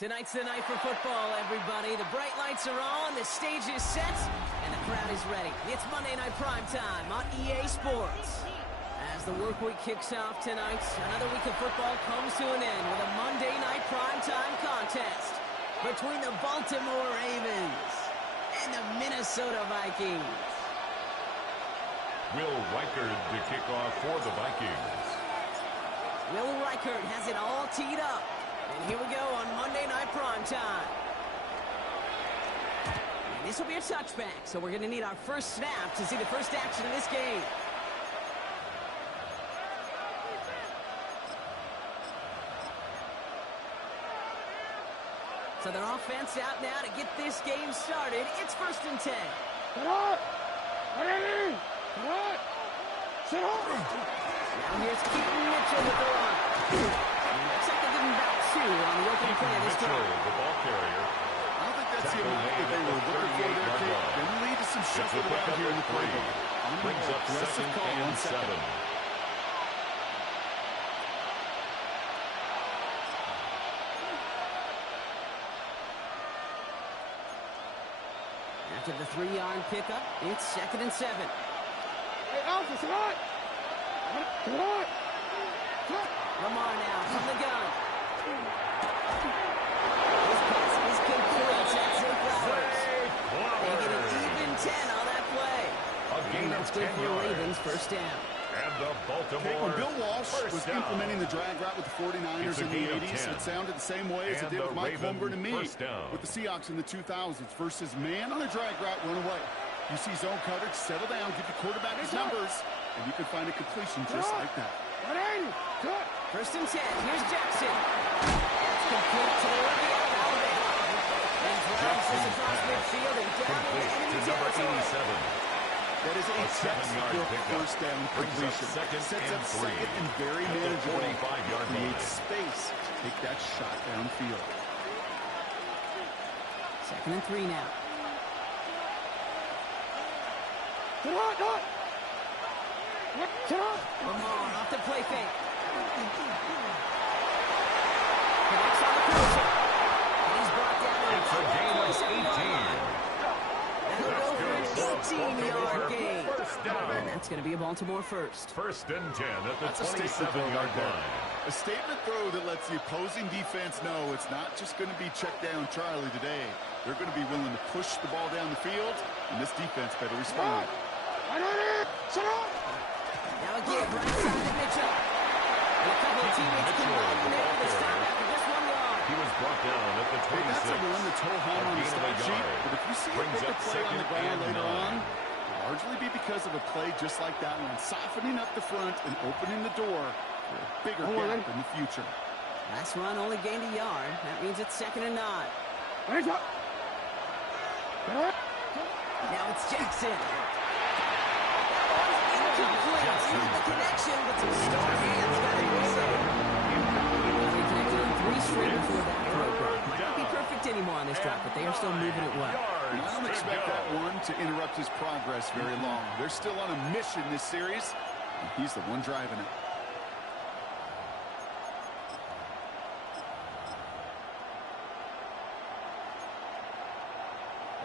Tonight's the night for football, everybody. The bright lights are on, the stage is set, and the crowd is ready. It's Monday Night Primetime on EA Sports. As the work week kicks off tonight, another week of football comes to an end with a Monday Night Primetime contest between the Baltimore Ravens and the Minnesota Vikings. Will Reichard to kick off for the Vikings. Will Reichard has it all teed up. And here we go on Monday Night Primetime. And this will be a touchback, so we're going to need our first snap to see the first action in this game. So their offense out now to get this game started. It's 1st and 10. Now here's Keaton Mitchell with the run. Looks like they didn't back two on the opening play of this drive. The ball carrier. I don't think that's the amount that they were looking for there, Kate. They lead to some shuffling around here in the play. Brings up 2nd and 7. After the 3-yard pickup, it's 2nd and 7. Hey, Alpha, come on! Come on! Lamar now from the gun. This pass is complete. That's Zay Flowers. They get an even 10 on that play. And that's good for the Ravens. 1st down. And the Baltimore when Bill Walsh was implementing the drag route with the 49ers in the 80s, it sounded the same way as it did with Mike Holmgren and me with the Seahawks in the 2000s versus man on a drag route, run away. You see zone coverage, settle down, give your quarterback his numbers, and you can find a completion just like that. 1st and 10. Here's Jackson. It's complete to the rookie out of Alabama. And drives this across midfield and down into enemy territory. That is a 7-yard 1st down completion. Sets up 2nd and very manageable. 45-yard line. Needs space to take that shot downfield. 2nd and 3 now. Lamar off the play fake. Connects on the cruiser. And he's brought down to It's a gain of 18. That'll go for an 18-yard gain. First down. And that's going to be a Baltimore first. 1st and 10 at the That's a statement throw 27-yard right line. there. A statement throw that lets the opposing defense know it's not just going to be check down Charlie today. They're going to be willing to push the ball down the field, and this defense better respond. Now again, right side of Mitchell. And a couple of teammates combined there for the stop after just 1 yard. He was brought down at the 26. That's a run that's whole home on the stat sheet, but if you see a bigger play on the ground later on, it'll largely be because of a play just like that one, softening up the front and opening the door for a bigger gap in the future. Last run only gained a yard. That means it's 2nd and 9. Now it's Jackson. Incomplete. The connection, but some strong hands got it there. They connected on 3 straight before that throw. Might not be perfect anymore on this drive, but they are still moving it well. And I don't expect that one to interrupt his progress very long. They're still on a mission this series, and he's the one driving it.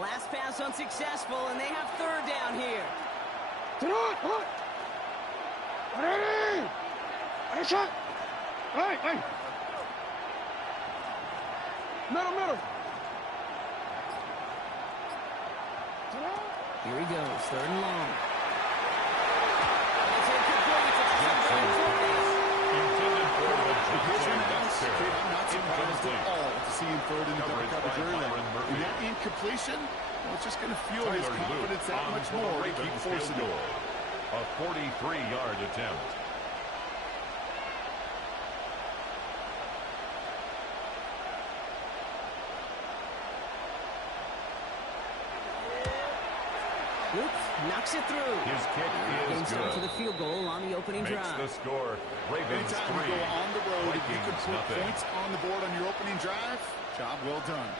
Last pass unsuccessful, and they have 3rd down here. Middle. Here he goes, 3rd and long. I'm not surprised at all to see him throw it in the double coverage early. And that incompletion, well, it's just going to fuel his confidence that much more to keep forcing it. A 43-yard attempt. Knocks it through. His kick is good. To the good. field goal on the opening Makes drive. the score. Ravens Anytime 3. you go on the road, if you can Vikings put nothing. points on the board on your opening drive, job well done.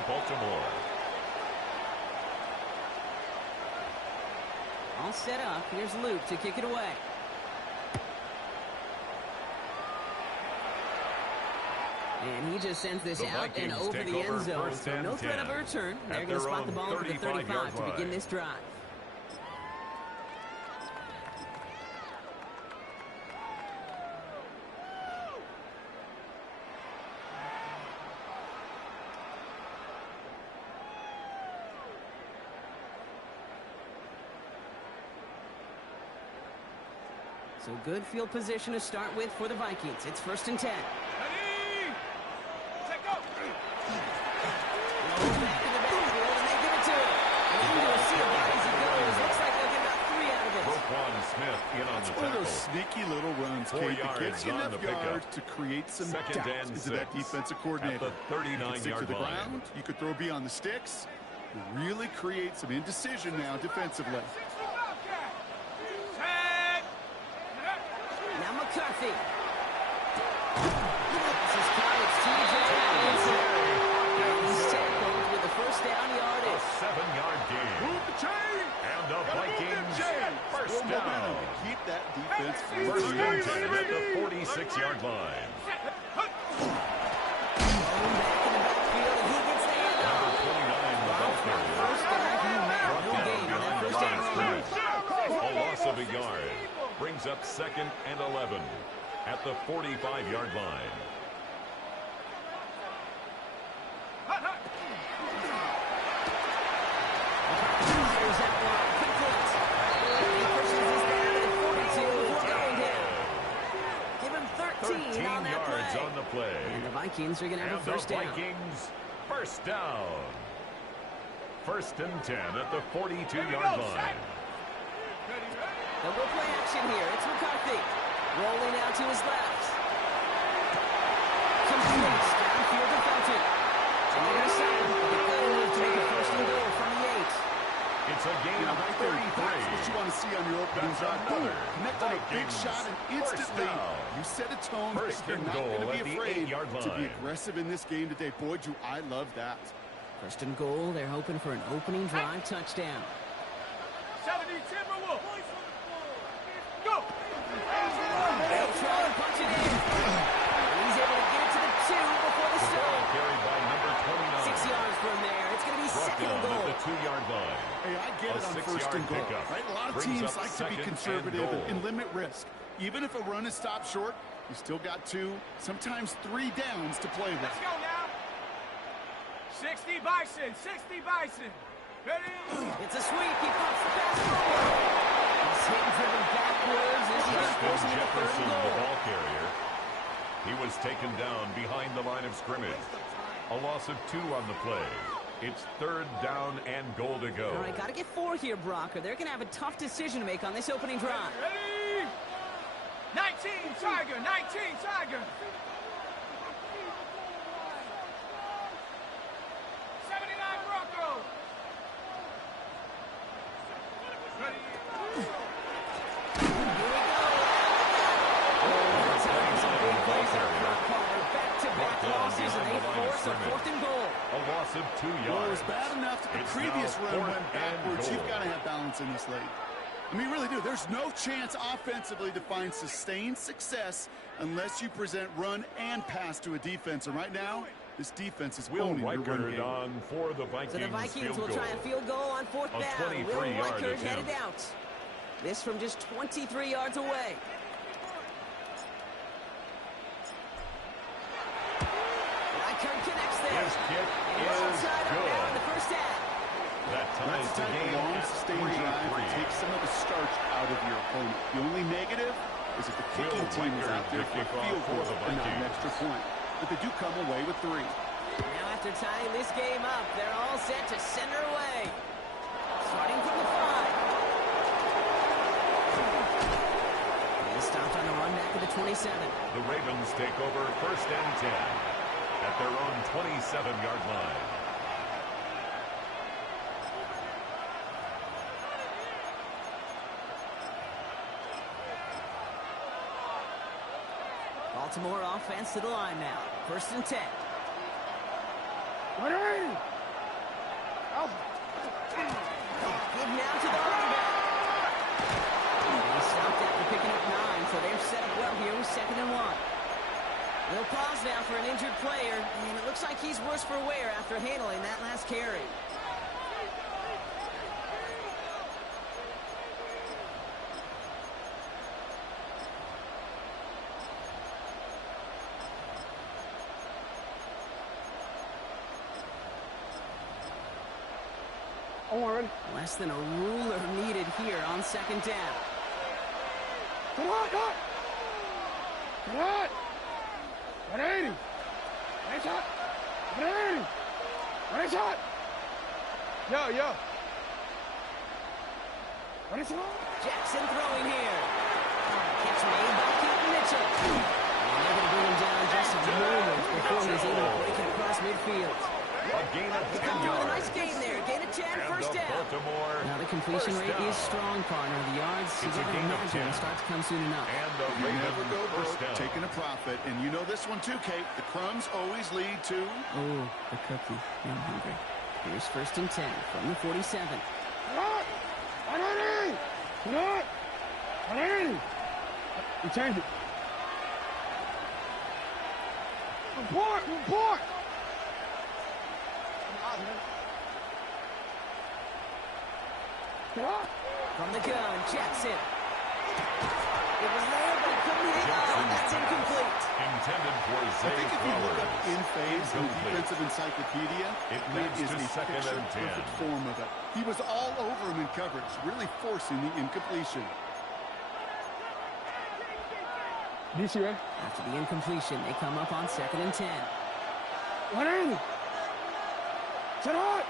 for Baltimore. All set up. Here's Luke to kick it away. And he just sends this out and over the end zone. So no threat of a return. They're going to spot the ball over the 35 to begin this drive. So good field position to start with for the Vikings. It's 1st and 10. That's one of those sneaky little runs, Kate, that gets you enough yards to create some doubt into that defensive coordinator. At the 39-yard line. You could throw beyond the sticks. Really create some indecision now defensively. Now McCarthy. This is caught. It's TJ Hockenson. He's tackled with the first down yardage. A 7-yard gain. Move the chain. And the Vikings first down. Keep that defense First and 10 at the 46-yard line. A loss of a yard. Brings up 2nd and 11 at the 45-yard line. Give him 13 on that yards play. on the play. And the Vikings are going to have a first down. Vikings first down. 1st and 10 at the 42-yard line. Double play action here. It's McCarthy. Rolling out to his left. Completes downfield to Felton. So they're going to stop him. They've got enough to make a 1st and goal from the 8. It's a gain of 33. That's what you want to see on your opening drive. Boom. Connect on a big shot, and instantly you set a tone that you're not going to be afraid to be aggressive in this game today. Boy, do I love that. 1st and goal. They're hoping for an opening drive touchdown. 70 Timberwolves. Go. They'll try and punch it in. And he's able to get it to the 2 before the stop. Carried by number 29. 6 yards from there. It's going to be 2nd and goal. At the 2-yard line. Hey, I get it on 1st and goal. Right? A lot of teams like to be conservative and limit risk. Even if a run is stopped short, you still got 2, sometimes 3 downs to play with. Let's go now. 60 Bison. 60 Bison. Ready? It's a sweep. He pops the pass forward. He's hit and driven backwards. This is forcing the 3rd and the goal. ball carrier. He was taken down behind the line of scrimmage. A loss of 2 on the play. It's 3rd down and goal to go. All right, got to get 4 here, Brock, or they're going to have a tough decision to make on this opening drive. Ready? 19 Tiger. 19 Tiger. 79 Bronco. Ready? Back-to-back losses, and they force a 4th and goal. A loss of 2 yards. Well, it was bad enough that the It's previous now run 4th went backwards. and You've goal. got to have balance in this league. I mean, you really do. There's no chance offensively to find sustained success unless you present run and pass to a defense. And right now, this defense is Will owning the run Reichard game. on for the Vikings. So the Vikings field will goal. try a field goal on 4th A down. Will 23-yard Reichard headed attempt. out. This from just 23 yards away. Reichard connects there. His kick And is onside good. down in the first half. That ties That's the a game long, at sustained drive to 3-3. take some of the starch out of your opponent. The only negative is if the kicking Will team is Reichard out there to for a kick off field for goal the and not an Vikings. extra point. But they do come away with 3. Now after tying this game up, they're all set to send her away. Starting from the 5. He stopped on the run back at the 27. The Ravens take over 1st and 10 at their own 27-yard line. Baltimore offense to the line now. 1st and 10. Good now to the running back. They stopped after picking up 9, so they're set up well here with 2nd and 1. They'll pause now for an injured player, and it looks like he's worse for wear after handling that last carry. Less than a ruler needed here on 2nd down. Come on! Come on! 180! Nice shot! 180! Nice shot! Yo! Nice shot! Jackson throwing here. Catch made by Keaton Mitchell. And they're going to bring him down just moments before he's able to break it across midfield. A gain of 10 Doing yards. a nice gain there. Gain of 10, And first the down. Baltimore Now the completion first rate down. is strong, partner. The yards, you It's a got to gain of imagine, 10. start to come soon enough. And the You Ravens never go first broke down. taking a profit. And you know this one too, Kate. The crumbs always lead to... Oh, the cookie. Now I'm hungry. Here's 1st and 10 from the 47. Come on! 180! Come on! 180! We changed it. Report! Come on! From the gun, Jackson. It was there, but he couldn't hit. Oh, that's incomplete. Intended for I Zay think if you look up Flowers. in phase in the Incomplete. defensive encyclopedia, It that leads is to a 2nd and 10. picture-perfect form of it. He was all over him in coverage, really forcing the incompletion. DC, right? After the incompletion, they come up on 2nd and 10. 180! Shut up!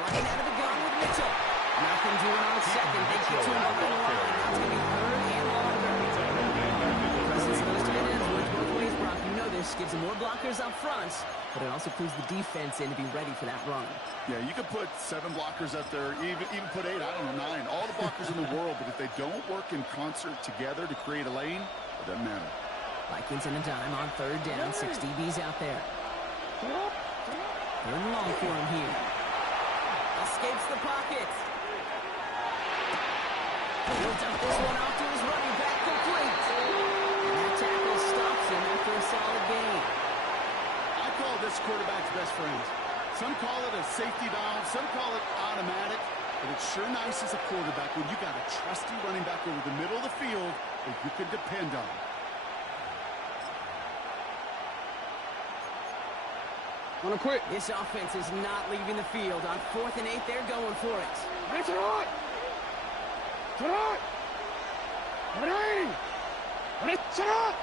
Running out of the gun with Mitchell. Nothing doing on 2nd. They get to him up in the line. That's going to be 3rd and longer. Presence of those tight ends works both ways, Brock. You know this. Gives them more blockers up front, but it also clues the defense in to be ready for that run. Yeah, you could put 7 blockers up there, even put 8, I don't know, 9. All the blockers in the world, but if they don't work in concert together to create a lane, it doesn't matter. Vikings in a dime on 3rd down. 6 DBs out there. 3rd and long for him here. Escapes the pocket. He'll dump this one off to his running back, complete. And that tackle stops him after a solid gain. I call this quarterback's best friend. Some call it a safety valve, some call it automatic, but it's sure nice as a quarterback when you got a trusty running back over the middle of the field that you can depend on. Wanna quit? This offense is not leaving the field. On 4th and 8, they're going for it. Shut up! 180! Shut up!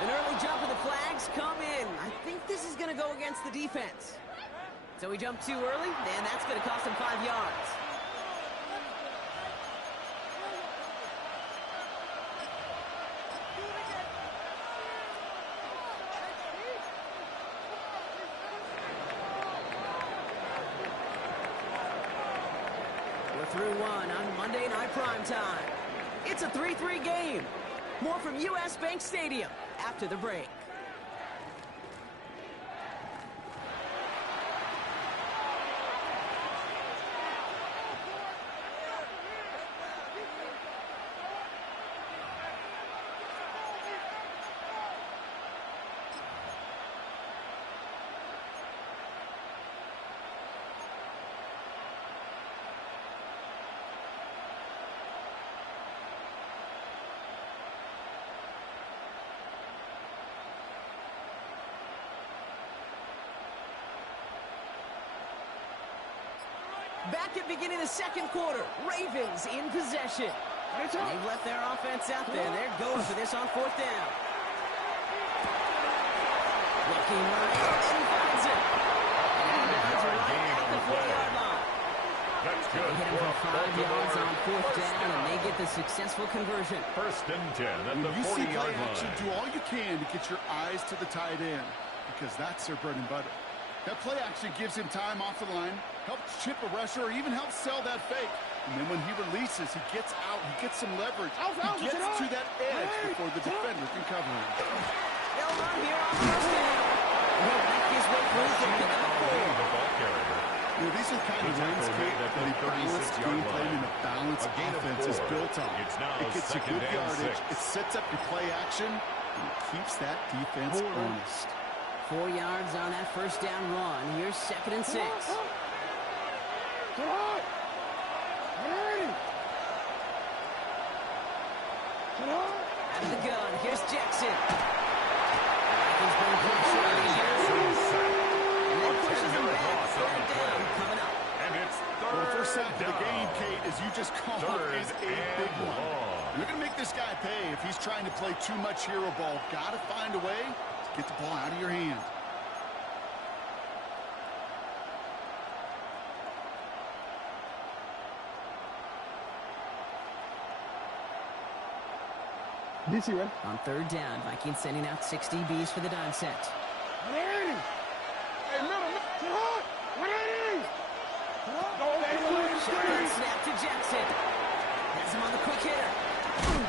An early jump of the flags come in. I think this is going to go against the defense. So he jumped too early, and that's going to cost him 5 yards. We're through one on Monday Night Primetime. It's a 3-3 game. More from U.S. Bank Stadium after the break. Back at beginning of the 2nd quarter, Ravens in possession. They've left their offense out there. They're going for this on 4th down. Looking right, and he finds it. And that's right at the 40-yard line. That's They good. hit him for 5 yards on 4th down, and they get the successful conversion. 1st and 10 at When the you see 40-yard play action, line. do all you can to get your eyes to the tight end, because that's their bread and butter. That play action gives him time off the line, helps chip a rusher, or even helps sell that fake. And then when he releases, he gets out, he gets some leverage. He gets to that edge before the defender can cover him. They'll run here on first down. He'll make his way through to pick up the 4. The ball carrier. You know, these are the kind of wins, Kate, that a balanced game plan and a balanced offense is built on. It gets you good yardage, it sets up your play action, and it keeps that defense honest. 4 yards on that first down run. Here's 2nd and 6. Out of the gun, here's Jackson. Vikings bring pressure on the and that pushes them back. 3rd down coming up. And it's Well, the first sack of the game, Kate, as you just called, is a big one. You're going to make this guy pay if he's trying to play too much hero ball. Got to find a way to get the ball out of your hand. DC, right? On 3rd down, Vikings sending out 6 DBs for the dime set. 180! Hey, middle, sit hard! 180! Shotgun snap to Jackson. Has him on the quick hitter. And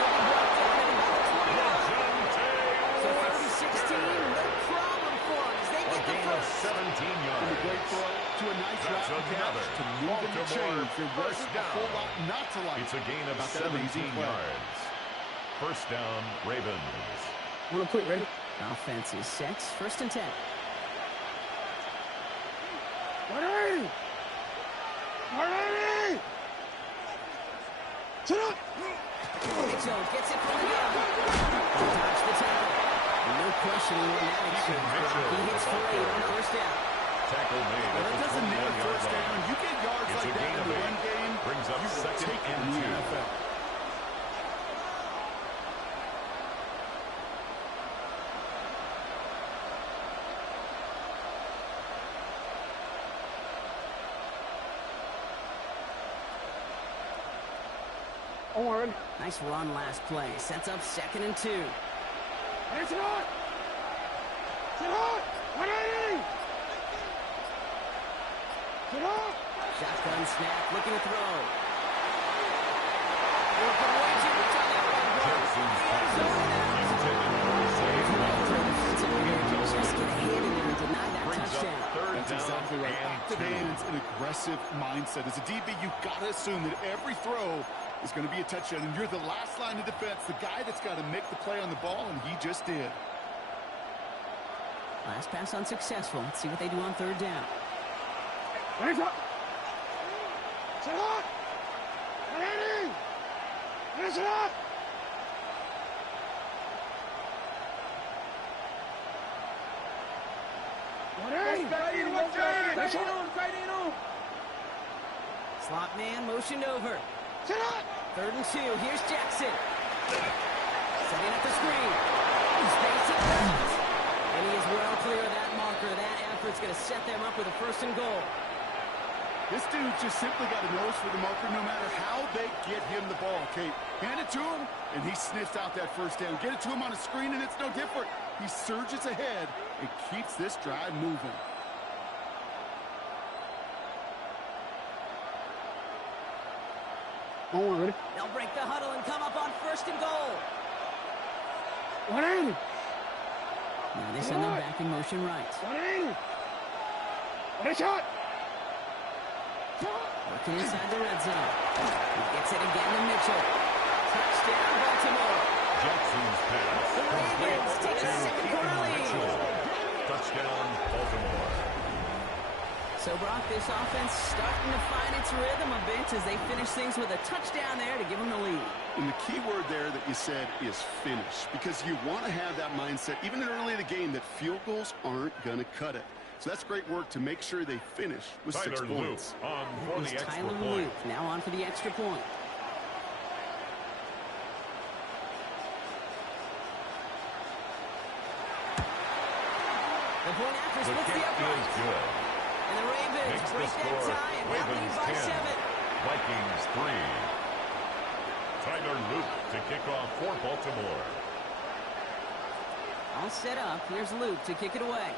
he'll be brought down at about 20. So 3rd and 16, no problem for him as they get the first. 17 yards. From a great throw to a nice route catch to move in the chains. There wasn't a whole lot not to like. It's a gain of about that 17 amazing play. yards. First down, Ravens. Wanna quit, ready? Offense is set. 1st and 10. 180! 180! Sit up! Mitchell gets it from the gun. Dodge the tackle. No questioning on that exchange. He hits 3 on 1st down. Tackle made. Well, that doesn't need a first line. down. You get yards It's like a that gain in of the 8. run game. Brings up You will 2nd take it and in the 2. NFL. Oh, ready? Nice run last play. Sets up 2nd and 2. Hey, sit hard! Sit hard! 180! Sit hard! Shotgun snap, looking to throw. Working way too much on that one. Jackson's pass. Just get a hit in there and deny that Brings up touchdown. 3rd That's down exactly right. and Active 2. hands and aggressive mindset. As a DB, you've got to assume that every throw is going to be a touchdown, and you're the last line of defense, the guy that's got to make the play on the ball, and he just did. Last pass unsuccessful. Let's see what they do on 3rd down. Hands up! Sit hard! 180! Hands up! Slot man motioned over. Sit hard! 3rd and 2. Here's Jackson. Setting up the screen. Space it out. And he is well clear of that marker. That effort's going to set them up with a 1st and goal. This dude just simply got a nose for the marker no matter how they get him the ball, Kate. Hand it to him, and he sniffs out that 1st down. Get it to him on a screen, and it's no different. He surges ahead and keeps this drive moving. Oh, ready? They'll break the huddle and come up on 1st and goal. 180! Now they send them back in motion right. 180! What a shot! Working inside the red zone. He gets it again to Mitchell. Touchdown, Baltimore. Jackson's pass. The Ravens take a 2nd-quarter Mitchell. lead. Touchdown, Baltimore. So, Brock, this offense starting to find its rhythm a bit as they finish things with a touchdown there to give them the lead. And the key word there that you said is finish, because you want to have that mindset, even early in the game, that field goals aren't going to cut it. So that's great work to make sure they finish with 6 Tyler points. Luke on for It was the extra Tyler point. Luke now on for the extra point. The point after The splits kick the upright. is good. And the Ravens Makes the break that score. tie and now lead Ravens by 10. 7. Vikings 3. Tyler Luke to kick off for Baltimore. All set up. Here's Luke to kick it away.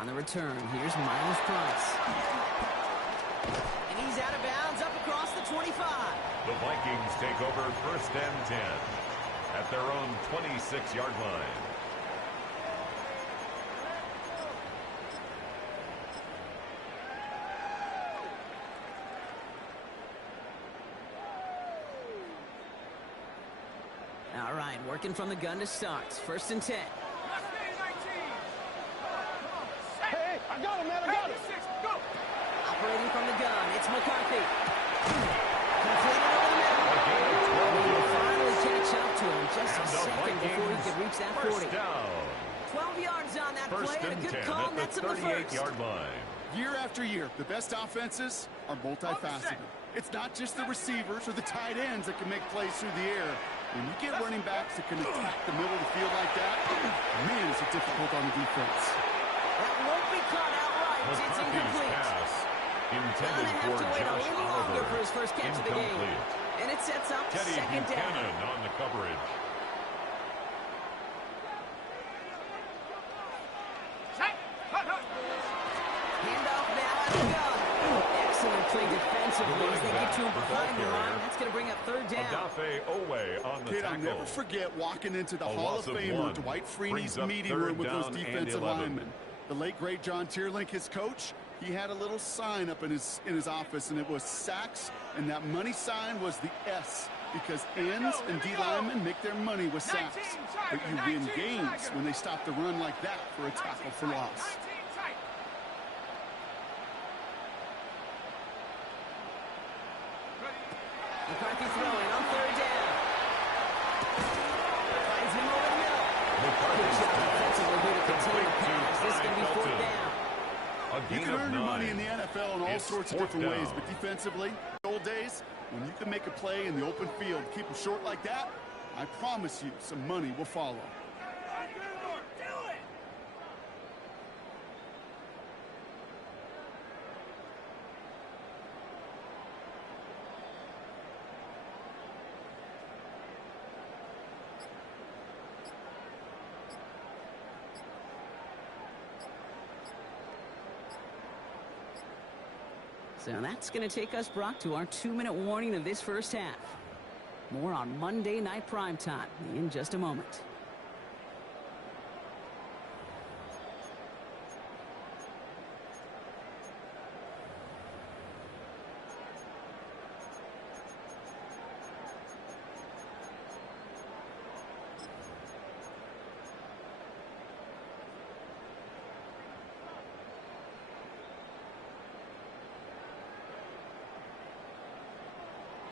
On the return, here's Miles Price. And he's out of bounds up across the 25. The Vikings take over 1st and 10 at their own 26-yard line. All right, working from the gun to start. 1st and 10. Hey, I got him, man. I got him. Go. Operating from the gun, it's McCarthy. Completed over the middle. He will finally catch up to him just a second before he could reach that 40. 12 yards on that play, and a good call, and that's in the 38-yard line. Year after year, the best offenses are multifaceted. It's not just the receivers or the tight ends that can make plays through the air. When you get running backs that can attack the middle of the field like that, man, is it difficult on the defense. That won't be caught outright. It's incomplete. Pass intended for Josh Oliver. For his first catch of the game. And it sets up Teddy 2nd down. Buchanan on the coverage. Handoff now at the gun. Excellent play defensively as they get to him behind the line. That's going to bring up 3rd down. Adafe Owe on the Kid, I'll tackle. never forget walking into the A Hall loss of of Famer one Dwight brings Freeney's up meeting 3rd room with those down and defensive 11. linemen. The late, great John Tierlink, his coach, he had a little sign up in his office, and it was sacks, and that money sign was the S, because ends and D linemen make their money with sacks. But you win games when they stop the run like that for a tackle for loss. McCarthy throwing on 3rd down. Finds him over the middle. Good job defensively here to contain the pass. This is going to be 4th down. You can earn your money in the NFL in all sorts of different ways, but defensively, the old days, when you can make a play in the open field, keep them short like that, I promise you some money will follow. So that's going to take us, Brock, to our 2-minute warning of this first half. More on Monday Night Primetime in just a moment.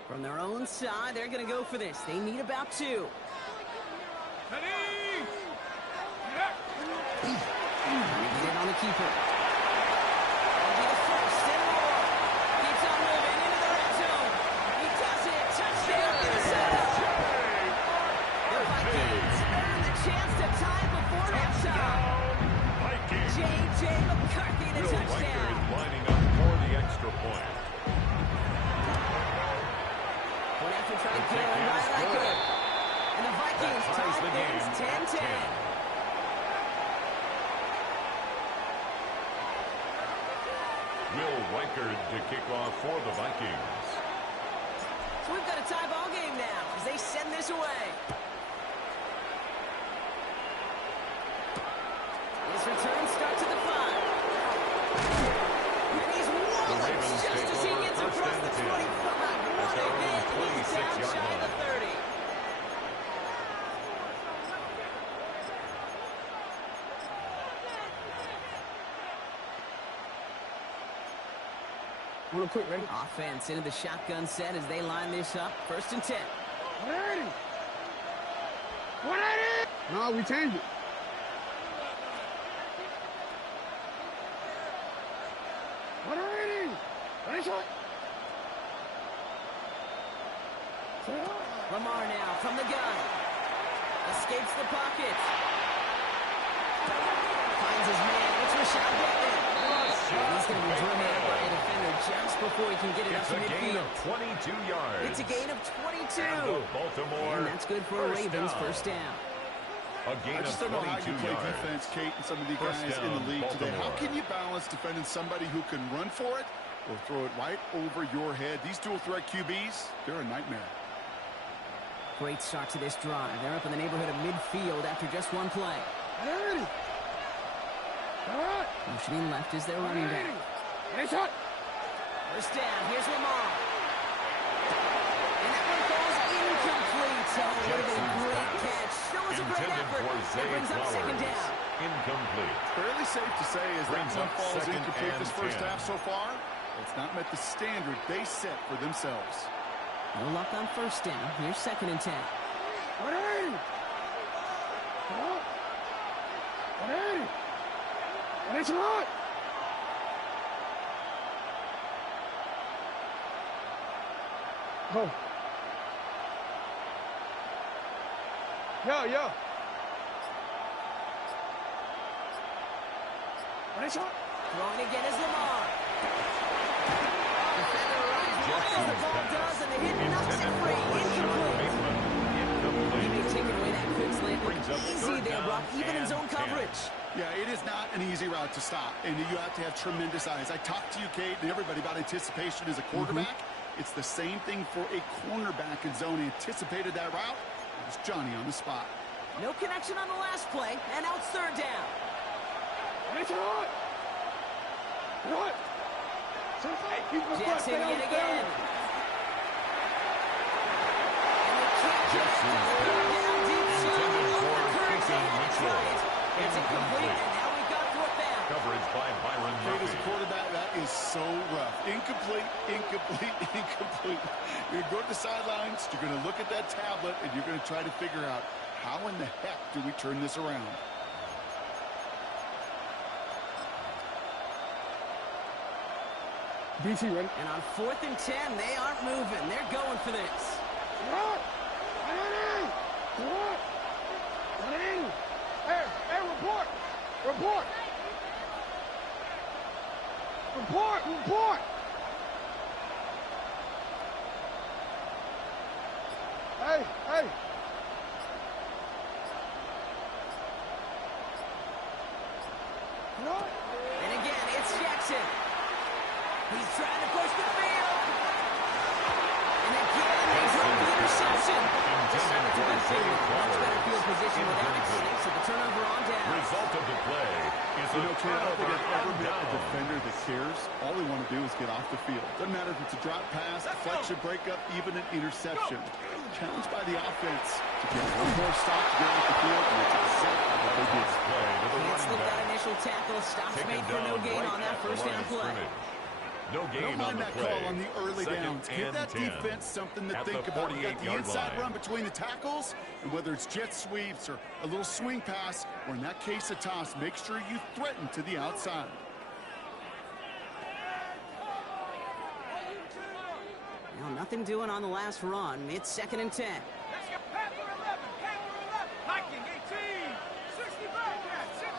From their own side, they're going to go for this. They need about 2. Get it on the keeper. That'll be the first and more. Keeps on moving into the red zone. He does it. Touchdown to the setup. The Vikings earn the chance to tie before halftime. J.J. McCarthy, the touchdown. Lining up for the extra point. After trying to kill him right like it. And the Vikings tie things 10-10. Will Weichert to kick off for the Vikings. So we've got a tie ball game now as they send this away. His return starts at the 5. And he's walloped just as he gets across the 25. What a hit. He's down shy of the 30. Real quick, ready? Offense into the shotgun set as they line this up. 1st and 10. 180. 180. No, we changed it. Lamar now from the gun. Escapes the pocket. Finds his man. It's Rashad Bateman. He's going to be driven out by a defender just before he can get it up to midfield. It's a gain of 22 yards. It's a gain of 22. And Baltimore. And that's good for a Ravens first down. A gain I just of don't know how you 22 play yards. defense, Kate, and some of the guys in the league today. How can you balance defending somebody who can run for it or throw it right over your head. These dual threat QBs, they're a nightmare. Great start to this drive. They're up in the neighborhood of midfield after just one play. Ready. All right. Motioning left is their running back. Nice shot. First down. Here's Lamar. And that one falls incomplete. So it would have been a great catch. Still was a great effort. That brings up second down. Incomplete. Fairly safe to say as that Brings one up falls second incomplete and this first 10. half so far. It's not met the standard they set for themselves. No luck on first down. Here's second and 10. 180. 180. And it's right. Go. Yo. And it's right. Throwing again is Lamar. Defender runs wide as the ball does, and the hit knocks it free. Incomplete. He may take it away that quick slant. Easy there, Brock, even in zone coverage. Yeah, it is not an easy route to stop, and you have to have tremendous eyes. I talked to you, Kate, and everybody about anticipation as a quarterback. It's the same thing for a cornerback in zone. Anticipated that route. It was Johnny on the spot. No connection on the last play, and now it's third down. And it's right. Right. Jackson yet again. And the kick is down deep shot. It's incomplete, and now we've got fourth down. Coverage by Byron Kate, as Murphy. a quarterback, that is so rough. Incomplete. You're going to go to the sidelines, you're going to look at that tablet, and you're going to try to figure out how in the heck do we turn this around. DC ready. And on fourth and 10, they aren't moving. They're going for this. Right. 180. Hey, report. Hey. Right. And again, it's Jackson. He's trying to push the field. And again, they drop the interception. Decided to win field. Much better field position without it. Snakes at the turnover on down. Result of the play is a Kate, I don't think I've ever turnover met a on down. defender that cares. All they want to do is get off the field. Doesn't matter if it's a drop pass, deflection, breakup, even an interception. Challenged by the offense to get one more stop to get off the field, and it's exactly what they did. Play to the Can't running slip that back. initial tackle. Stops Taken made for no down gain right on that at the first line down of play. scrimmage. No Don't gain on mind the that play. call on the early Second downs. Give and that 10. defense something to At think the about. You got the 48-yard inside line. run between the tackles, and whether it's jet sweeps or a little swing pass, or in that case a toss, make sure you threaten to the outside. Now, nothing doing on the last run. It's second and 10. Let's go. Panther 11. Viking 18. 60 Bearcat. 60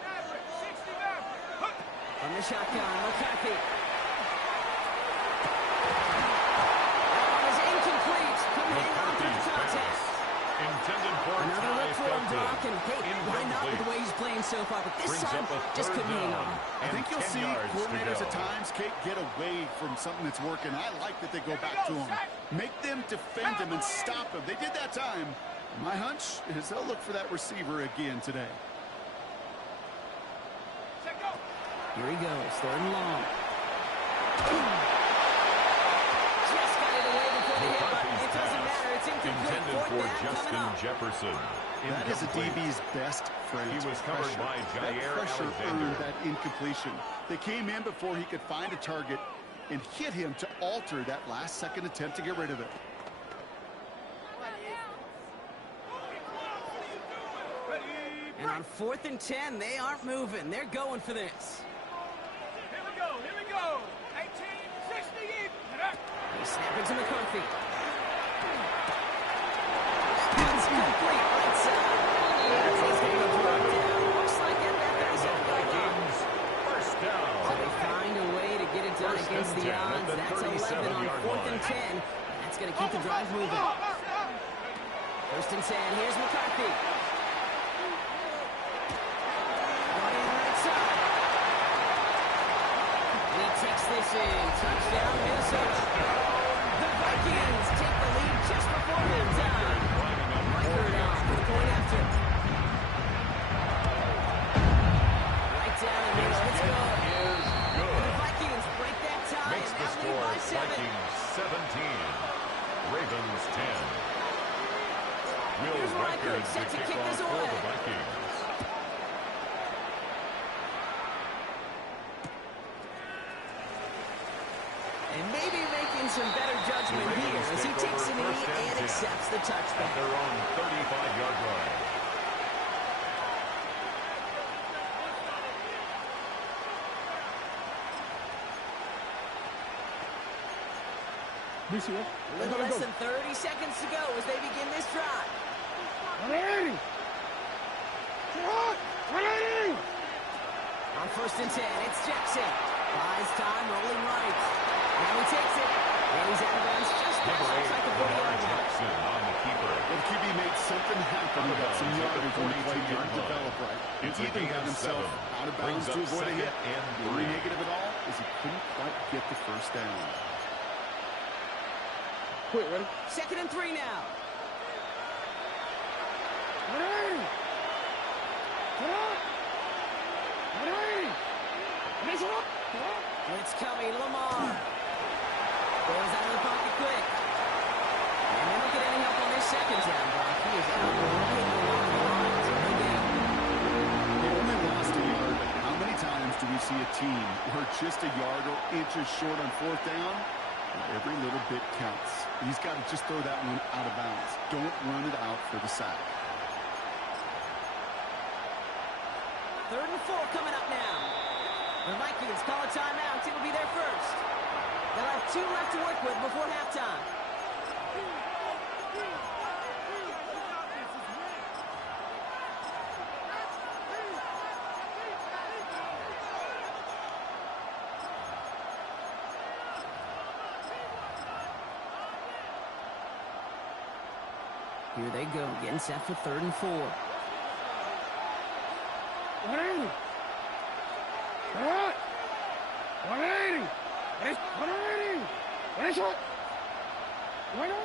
Maverick. 60 Maverick. From the shotgun, McCarthy. That is incomplete. Couldn't hang on through the contact. Intended for a Another look for him, Brock, and hey, why not with the way he's playing so far? But this Brings time, up a just third couldn't hang down. on. I think you'll 10 see yards to coordinators go. at times, Kate, get away from something that's working. I like that they go back to them. Make them defend him and stop him. They did that time. My hunch is they'll look for that receiver again today. Check go. Here he goes, third and long. Just got it away before the hit, but it doesn't matter. It's incomplete. Intended Fourth for down coming Justin up. Jefferson. That is a Incomplete. DB's best phrase. He was covered pressure. by That Jair pressure Alexander. earned that incompletion. They came in before he could find a target and hit him to alter that last-second attempt to get rid of it. And on fourth and 10, they aren't moving. They're going for this. Here we go. 18, 60 in. They snap into McCarthy. One's complete right side. He's going to be brought down. Looks like it. That 37-yard line. Vikings first So down. they find a way to get it done First against and the 10 at odds. the That's 11 on 37-yard fourth and line. 10. That's going to keep the drive moving. First and 10. Here's McCarthy. Running right side. And he takes Locks this in. Touchdown, Minnesota. The Vikings take the lead just before halftime. Record on for the point after. Right down the middle. Let's go. And the Vikings break that tie Makes and the now lead score by 7. Vikings 17, Ravens 10. Will Here's Riker Riker, set to kick kick off this for away. the Vikings. And maybe making some better judgment here as he takes a knee and accepts the At touchback. their own 35-yard line. A little less than 30 seconds to go as they begin this drive. 180. Shot. 180. On 1st and 10, it's Jackson. Buys time, rolling right. Now he takes it. And he's out of bounds just Number 8, outside the 40-yard Lamar line. Jackson on the keeper. Well, the QB made something happen. He got some yardage when the play didn't develop right. It's He a even gain got of himself 7. out of bounds Brings to up avoid a hit. second and The only 3. negative at all is he couldn't quite get the first down. Quick, ready? 2nd and 3 now. 180. Shot. 180. Finish it up. Shot. Blitz coming, Lamar. Goes out of the pocket quick. And they don't get any help on this 2nd down, Brock. He is out right along the line. It's a big game. They only lost a yard, but how many times do we see a team where just a yard or inches short on 4th down? Well, every little bit counts. He's got to just throw that one out of bounds. Don't run it out for the sack. 3rd and 4 coming up now. The Vikings call a timeout. It'll be their first. They'll have 2 left to work with before halftime. Here they go, getting set for 3rd and 4. 180. Shot. 180. Finish. 180. Finish it. 180.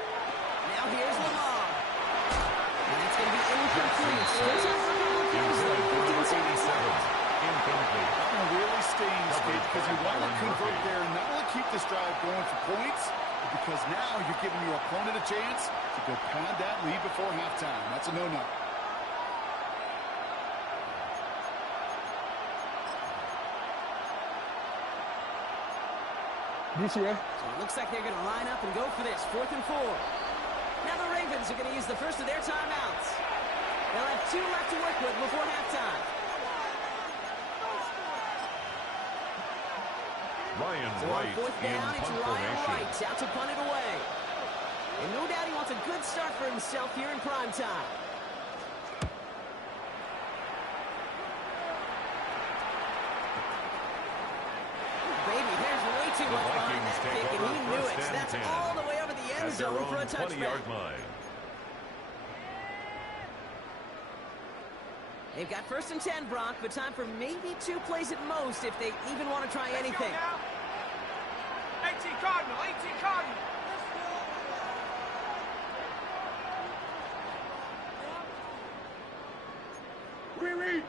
Now here's Lamar. And it's going to be incomplete. Goes out for Howard Kingsley. 15 seconds left. Incomplete. That one really stings, Gage, because you want to convert there and not only keep this drive going for points, but because now you're giving your opponent a chance to go pad that lead before halftime. That's a no-no. DCA. So it looks like they're going to line up and go for this. 4th and 4. Now the Ravens are going to use the first of their timeouts. They'll have 2 left to work with before halftime. Ryan So on Wright 4th in down, it's punt Ryan formation. Wright out to punt it away. And no doubt he wants a good start for himself here in prime time. Baby, there's way too much behind that kick, and he knew it. So that's all the way over the end At their zone for a own touchback. 20-yard line. They've got 1st and 10, Brock, but time for maybe 2 plays at most if they even want to try Let's go anything. now. 18 Cardinal, 18 Cardinal. Reed.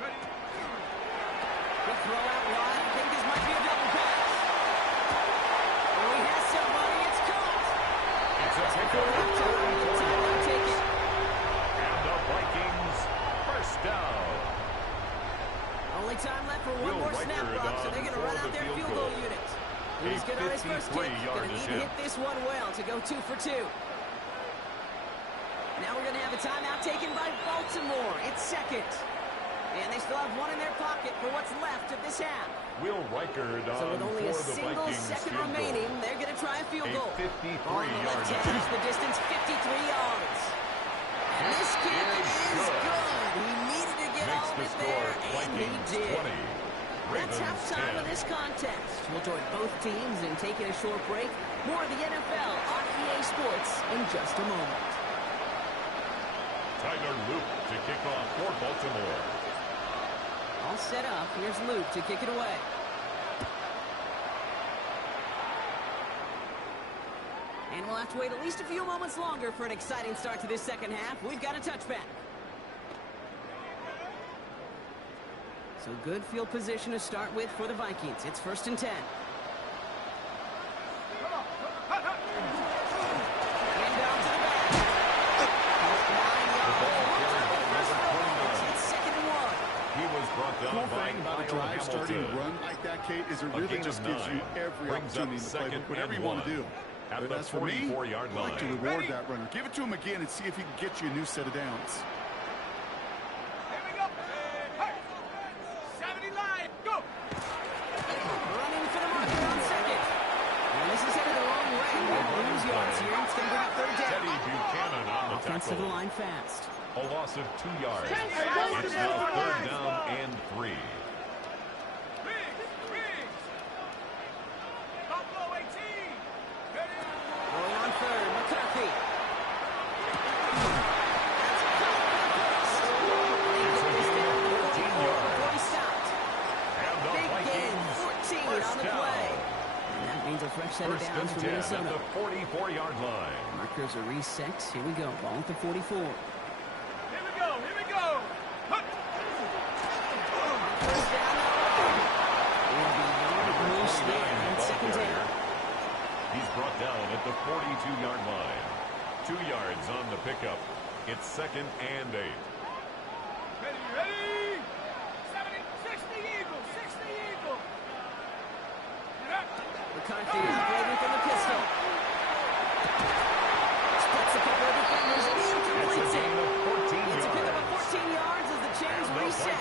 Ready? Good throw out wide. I think this might be a double pass. Oh, he has somebody. It's caught. It's a Time pickup. to take it. And the Vikings first down. Only time left for one Will more snap, Riker Brock, so they're going to for run out the their field field goal goal. unit. A He's good on his first kick. 53-yard Going to need to hit attempt. this one well to go 2 for 2. Now we're going to have a timeout taken by Baltimore. It's 2nd. And they still have 1 in their pocket for what's left of this half. Will Riker So with only a for the single Vikings second field remaining, goal. they're going to try a field A goal. 53-yard On the left attempt. edge, the distance 53 yards. And this kick is is good. good. He needed to get Makes all of the it score there, and he Vikings did. 20. That's Ravens halftime 10. of this contest. We'll join both teams in taking a short break. More of the NFL on EA Sports in just a moment. Tyler Luke to kick off for Baltimore. All set up. Here's Luke to kick it away. And we'll have to wait at least a few moments longer for an exciting start to this second half. We've got a touchback. So good field position to start with for the Vikings. It's 1st and 10. Cool thing about a drive starting run like that, Kate, is it really just gives you every opportunity to play whatever you want to do. But as for me, I like to reward that runner. Give it to him again and see if he can get you a new set of downs. Here we go. Hey. 70 line. Go. Running for the marker on second. And this is headed the wrong way. We're going to lose yards here. It's going to bring up 3rd down. Teddy Buchanan on the Offensive tackle. line fast. A loss of 2 yards. It's now 3rd down and 3. Riggs. Buffalo 18. Ready. Going on 3rd. McCarthy. And the Big gain. Vikings 14 on the play. And that means a fresh set of first downs and for 10 at Minnesota. the 44-yard line. Markers are reset. Here we go. Ball at the 44. Here we go. Hunt. First down. It'll be yard moose there on 2nd down. He's brought down at the 42-yard line. 2 yards on the pickup. It's 2nd and 8. Ready. 70, 60 Eagles. 60 Eagles. Get up. McCarthy operating from the pistol. Splits a couple of defenders and completes it. It's a pickup of 14 yards as the chains reset.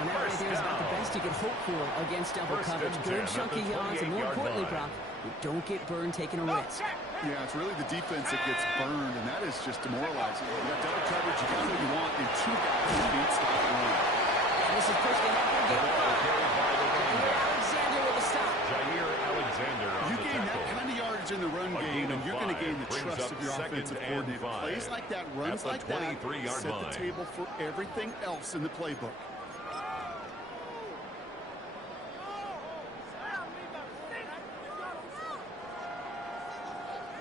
And that right there is about the best you could hope for against double coverage. Good chunky yards, and more importantly, Brock, you don't get burned taking a risk. Yeah, it's really the defense that gets burned, and that is just demoralizing. You got double coverage, you got what you want, and 2 guys who beat stop the run. And this is pushed ahead for game 5. Jair Alexander with a stop. Jair Alexander on You the gain that tackle. kind of yardage in the run game, and you're going to gain the trust of your offensive coordinator. Plays like that, runs like that, set the table for everything else in the playbook.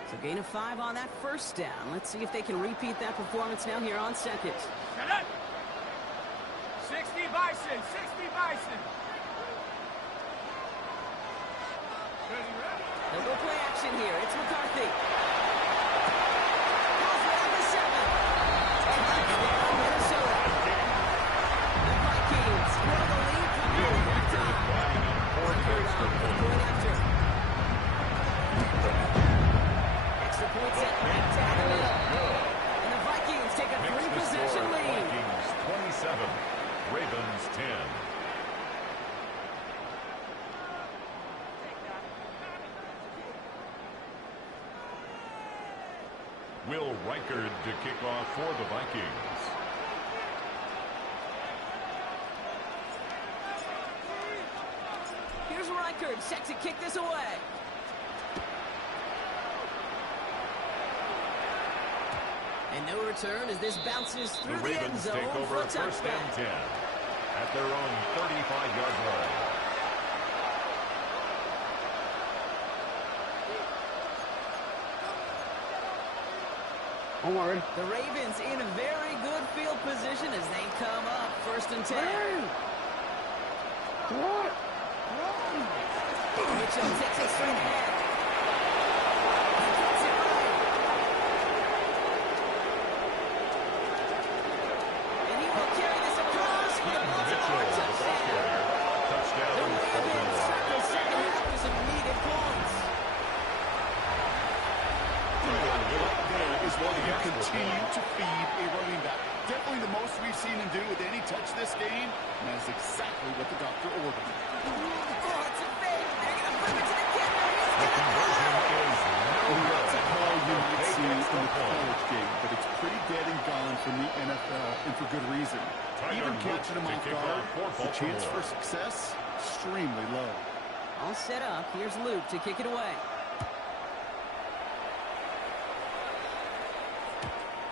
So gain of 5 on that first down. Let's see if they can repeat that performance now here on 2nd. Shut up. 60 Bison. 60 Bison. Ready. They'll go play action here. It's McCarthy. Calls it on the 7. And that's down Minnesota. The Vikings grow the lead coming in at halftime. Third down, going after. Extra point set right down the middle. And the Vikings take a 3-possession lead. Vikings 27, Ravens 10. Will Reichard to kick off for the Vikings. Here's Reichard set to kick this away. And no return as this bounces The through the end Ravens zone take over for a 1st and touchback. 10 at their own 35-yard line. Don't worry. The Ravens in a very good field position as they come up 1st and 10. Hey! What? Mitchell takes it straight ahead. He puts it right. And he will carry this across for the Baltimore touchdown. The Ravens circle second half with some needed points. There is what you continue to feed a running back. Definitely the most we've seen him do with any touch this game, and that's exactly what the doctor ordered. Oh, it's a fake. They're going to flip it to the kicker. The conversion is no That's a call you good. might see in Extra the point. college game, but it's pretty dead and gone from the NFL, and for good reason. Even catching him off guard, the chance for success, extremely low. All set up. Here's Luke to kick it away.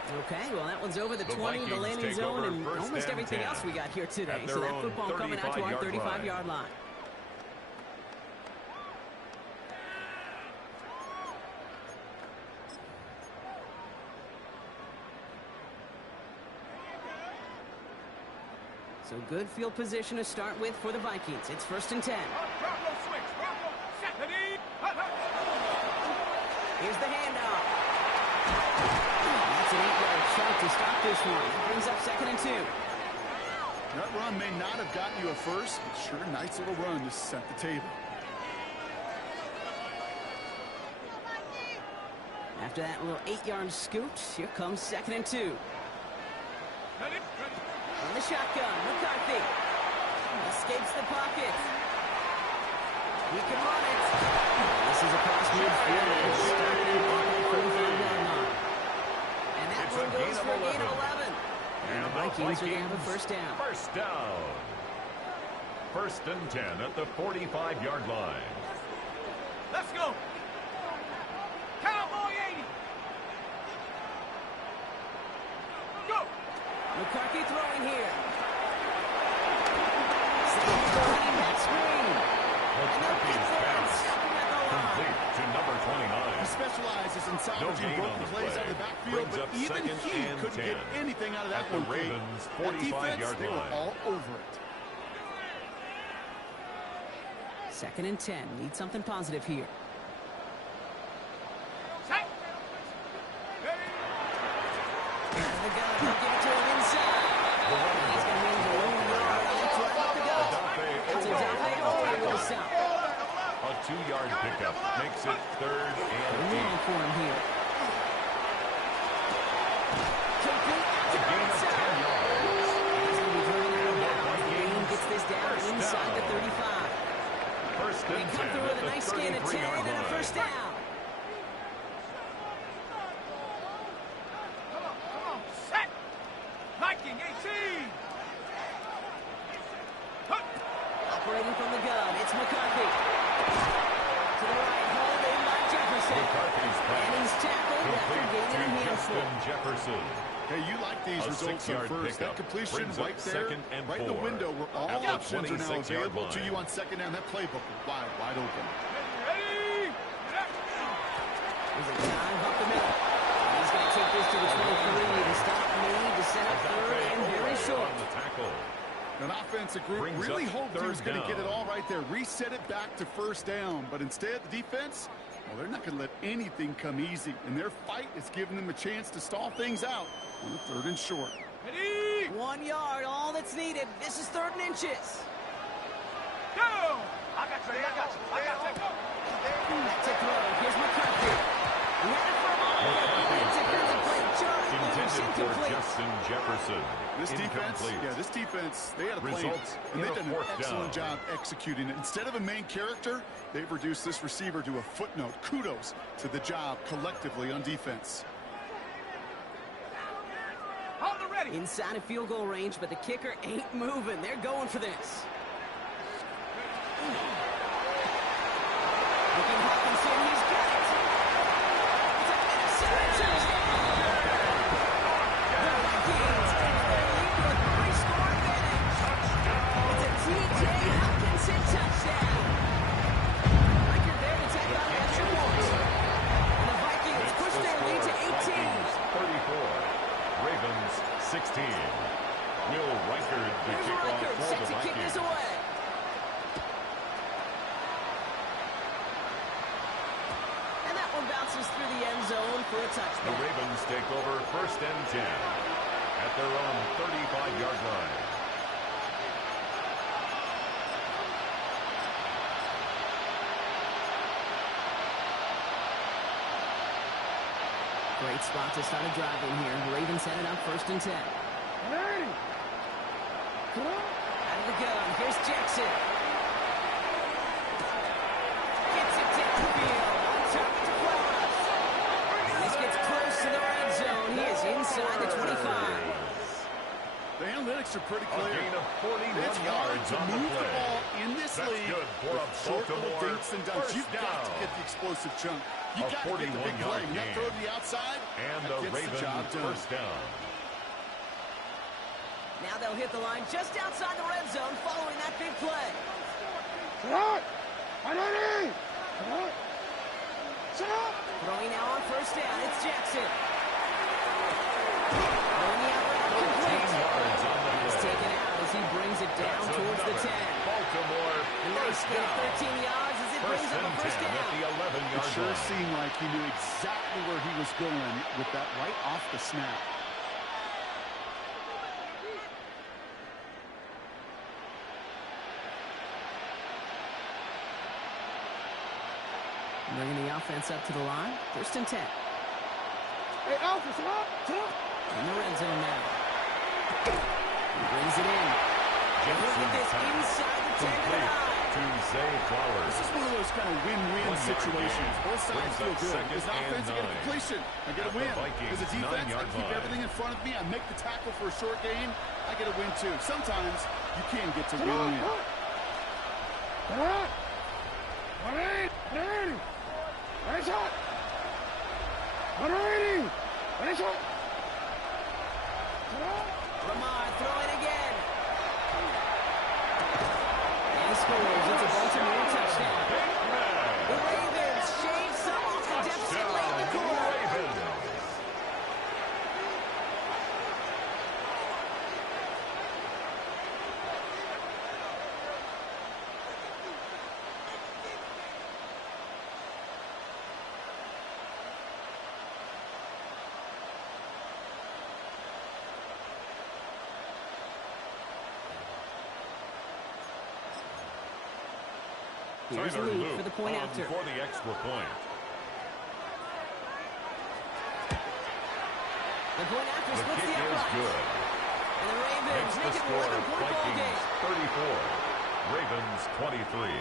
Okay, well, that one's over the 20, the landing zone, and almost everything else we got here today. So that football coming out to our 35-yard line. So good field position to start with for the Vikings. It's 1st and 10. Here's the handoff. That's an 8-yard shot to stop this one. Brings up 2nd and 2. That run may not have gotten you a first, but sure, nice little run to set the table. After that little 8-yard scoot, here comes 2nd and 2. On the shotgun, McCarthy escapes the pocket. He can run it. This is across midfield and started in on the 45-yard line. And that one goes for a gain of 11. And the Vikings are going to have a first down. First down. 1st and 10 at the 45-yard line. Let's go. Cowboy 80. Go. McCarthy throwing here. Behind that screen. McCarthy's pass complete to number 29. He specializes in salvaging broken plays out of the backfield, but even he couldn't get anything out of that one. At the Ravens' 45-yard they were line. all over it. 2nd and 10. Need something positive here. Set. Here's the gun. They'll give it to him inside. He's going to lose a long yard. That's right off the gut. It's a Dafe Oweh with a stop. A 2-yard pickup makes it 3rd and 8. For him here. Complete out to the inside. He's going to be driven out of bounds. The game gets this down inside the 35. First They and come 10 through with at a the nice gain of 10 33-yard and a line. first down. Come on. Set. Viking 18. Operating from the gun, it's McCarthy. To the right, hold in by Jefferson. McCarthy's And pass he's tackled after complete gaining a to handful. Justin Jefferson. Hey, you like these A results on 6-yard first. That pickup completion brings up right there, 2nd and right in the 4. window where all At the options are now 26-yard available to line. you on 2nd down. That playbook is wide open. Ready. There's a dive up the middle. He's going to take this to the 23 to stop need to set up 3rd and very short. On the tackle. An offensive group Brings really up hoped he was 3rd going to get it down. all right there, reset it back to 1st down. But instead, the defense, well, they're not going to let anything come easy. And their fight is giving them a chance to stall things out on the 3rd and short. Ready. 1 yard, all that's needed. This is 3rd and inches. Go. I got you. That's a throw. Here's McCarthy. He had it for a moment. It's a good play. Charlie Lewis Intended for incomplete. Justin Jefferson. This defense, Incomplete. this defense, they had a plan. Results And they've in a done an 4th excellent down. job executing it. Instead of a main character, they've reduced this receiver to a footnote. Kudos to the job collectively on defense. On the ready. Inside of field goal range, but the kicker ain't moving. They're going for this. Looking Hawkinson, he's got it. It's an interception touchdown. The Vikings take their lead to a 3-score advantage. It's a T.J. Hawkinson touchdown. Record there to take out the extra point. And the Vikings push their lead to 18. Vikings 34. Ravens 16. Will Reichard the Here's kickoff Reichard for set the to kick this Vikings. away. And that one bounces through the end zone for a The touchdown. Ravens take over 1st and 10 at their own 35-yard line. Great spot to start a drive in here. Ravens headed up 1st and 10. Hey! Come on! Out of the gun, here's Jackson. Gets it downfield. On target to Flowers. And this gets close to the red zone. He is inside the 25. The analytics are pretty A clear. gain of 41 It's hard yards to on the move the play. ball in this That's league good for with a short little Baltimore dinks and dunks. first You've got to down. get the explosive chunk. You got to get the big play. That throw to the outside, and the Ravens first down. Now they'll hit the line just outside the red zone following that big play. Throwing now on first down, it's Jackson. Throwing the out route complete. He's taken out as he brings it down towards the 10. Baltimore, A nice gain of 13 yards as it brings up a first down. At the 11-yard It sure seemed like he knew exactly where he was going with that right off the snap. Bringing the offense up to the line. First and 10. Hey, Alpha, stop! In the red zone now. He brings it in. Look at this inside the 10 to the 9. To Zay Flowers. This is one of those kind of win-win situations. Both sides feel good. As an offense, I get a completion. I get a win. As a defense, I keep everything in front of me. I make the tackle for a short gain. I get a win, too. Sometimes you can get to win-win. Lamar throwing again. And he scores. It's a Baltimore touchdown. The Ravens shave some off the deficit late in the quarter. Here's Luke for the point after. For the extra point. The point after The splits kick the is upright. good. And the Ravens Makes the make it an score 11-point ball game. Vikings 34, Ravens 23.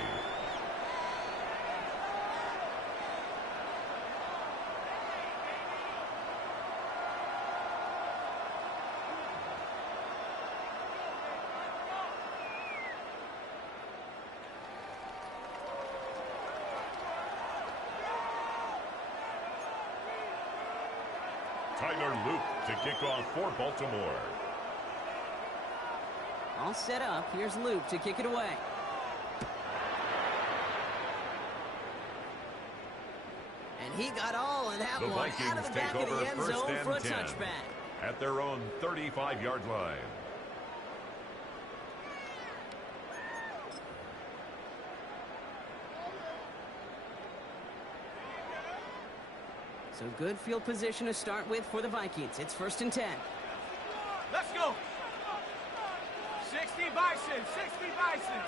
Tyler Luke to kick off for Baltimore. All set up. Here's Luke to kick it away. And he got all in that The one Vikings out of the take back of over the end first zone and for a 10 touchback. at their own 35-yard line. So good field position to start with for the Vikings. It's first and 10. Let's go. 60 Bison, 60 Bison.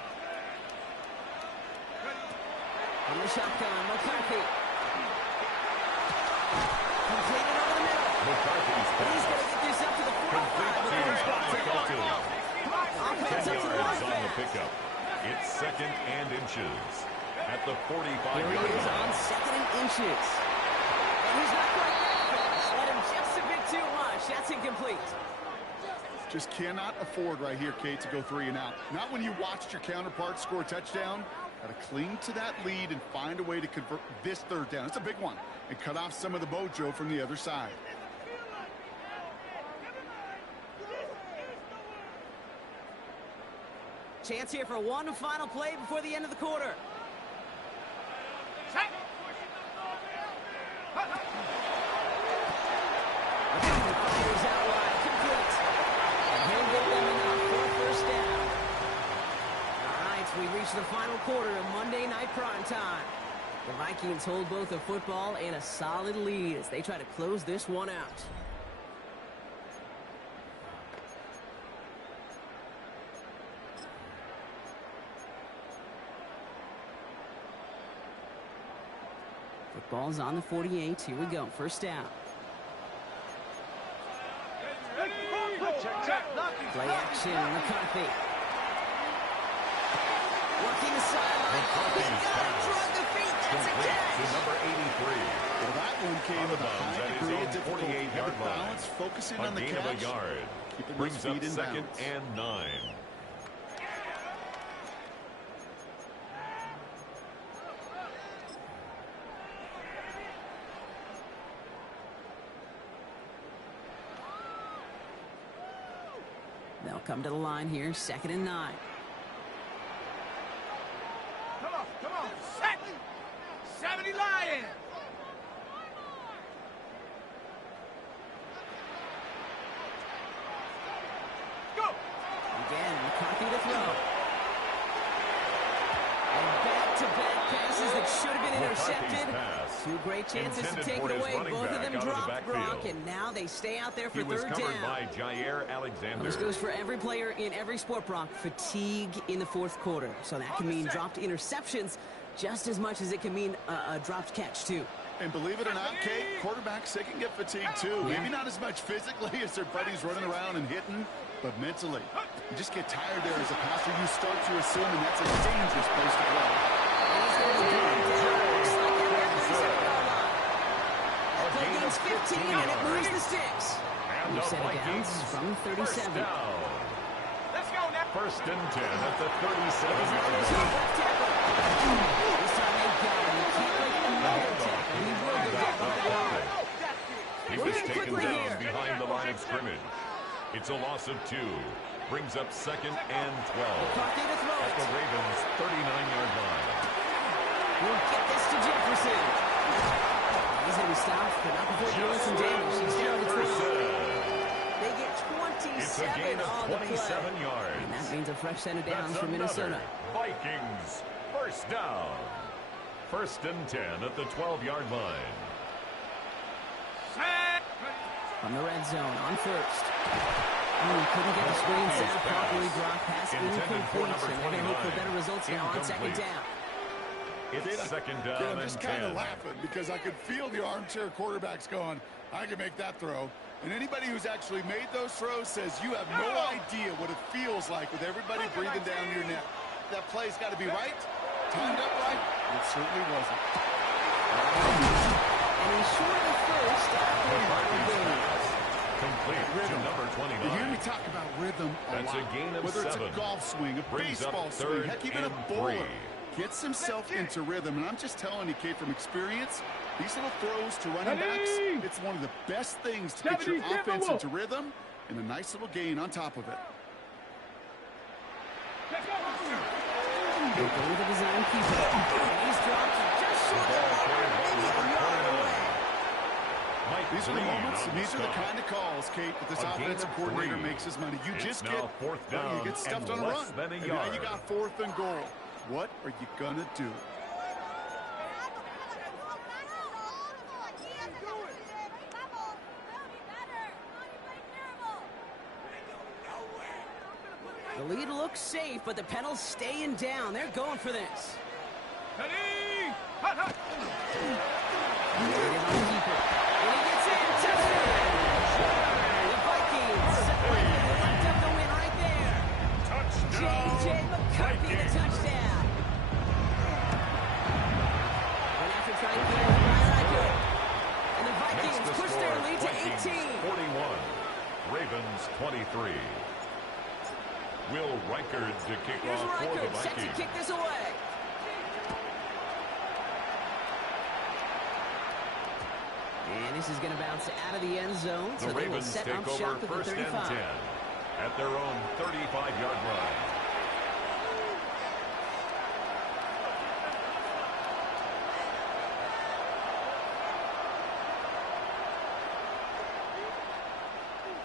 From the shotgun, McCarthy. Completed over the middle. McCarthy's But he's going to get this up to the 45. Offense up to the line. on the pickup. It's second and inches at the 45-yard Here he is line. on second and inches. And he's not quite that fast. Let him just a bit too much. That's incomplete. Just cannot afford right here, Kate, to go 3 and out. Not when you watched your counterpart score a touchdown. Got to cling to that lead and find a way to convert this third down. It's a big one. And cut off some of the mojo from the other side. Chance here for one final play before the end of the quarter. Check. Fires out wide, complete. And he'll get them enough for a first down. All right, we reach the final quarter of Monday Night Primetime. The Vikings hold both a football and a solid lead as they try to close this one out. Football's on the 48. Here we go. First down. Play action. McCarthy. Working the sideline. Oh, he got it. Drug the feet. That's a catch. To number 83. Well, that one came with a Out of bounds high at his degree own of difficulty. 48-yard Had the line. balance, focusing on the gain catch. of a yard. Keeping Brings those up feet in second bounds. and 9. They'll come to the line here, 2nd and 9. Come on, set! 70 Lions! Go! Again, McCarthy to throw. And back-to-back passes that should have been intercepted. Two great chances to take it away. Both of them dropped, Gronk, and now they stay out there for third down. By Jair Alexander. This goes for every player in every sport, Brock. Fatigue in the 4th quarter. So that can mean dropped interceptions just as much as it can mean a dropped catch, too. And believe it or not, Kate, quarterbacks, they can get fatigued, too. Yeah. Maybe not as much physically as their buddies running around and hitting, but mentally. You just get tired there as a passer. You start to assume, and that's a dangerous place to play. Play gains 15, and it moves the sticks. New set of downs from 37. Let's go now. 1st and 10 at the 37-yard line. This time they got him. He can't make another tackle. He will go down by the line. He was taken down behind the line of scrimmage. It's a loss of 2. Brings up 2nd and 12 McCarthy to throw at it. the Ravens' 39-yard line. We'll get this to Jefferson. He's going to be stopped, but not before doing some damage. He's down to 12. They get 27 It's a gain of on the 27 play. yards. And that means a fresh set of downs That's for Minnesota. Vikings 1st down. 1st and 10 at the 12-yard line. Set! From the red zone on 1st. Couldn't get the screen set up properly. Brock pass incomplete. So they're going to hope for better results now on 2nd down. It's 2nd down I'm and just kind 10. of laughing because I could feel the armchair quarterbacks going, I can make that throw. And anybody who's actually made those throws says you have no idea what it feels like with everybody breathing down your neck. That play's got to be right, timed up right. It certainly wasn't. And he's short of 1st after a ball Complete to number 29. You hear me talk about rhythm a That's lot. a gain of Whether 7. it's a golf swing, a Brings up baseball swing, 3rd heck, even a and bowler. 3. Gets himself into rhythm, and I'm just telling you, Kate, from experience, these little throws to running backs, it's one of the best things to get your offense into rhythm, and a nice little gain on top of it. Let's go. They go with the design keeper. He's dropped just short of These are the moments, and these are the kind of calls, Kate, that this offensive coordinator makes his money. You just get, you get stuffed on a run, and now you got 4th and goal. What are you gonna do? The lead looks safe, but the Penals staying down. They're going for this. Ready? Hot, hot. Waited on the keeper. When he gets in, touchdown! The Vikings lift up the win right there. J.J. McCarthy, the touchdown. And after trying to get it right good. And the Vikings push their lead to 18. 41. Ravens 23. Will Reichard to kick Here's off for the Reichard, set to Vikings. kick this away. And this is going to bounce out of the end zone, so The they will Ravens set take up over shop at the 1st and 35. 10 at their own 35-yard line.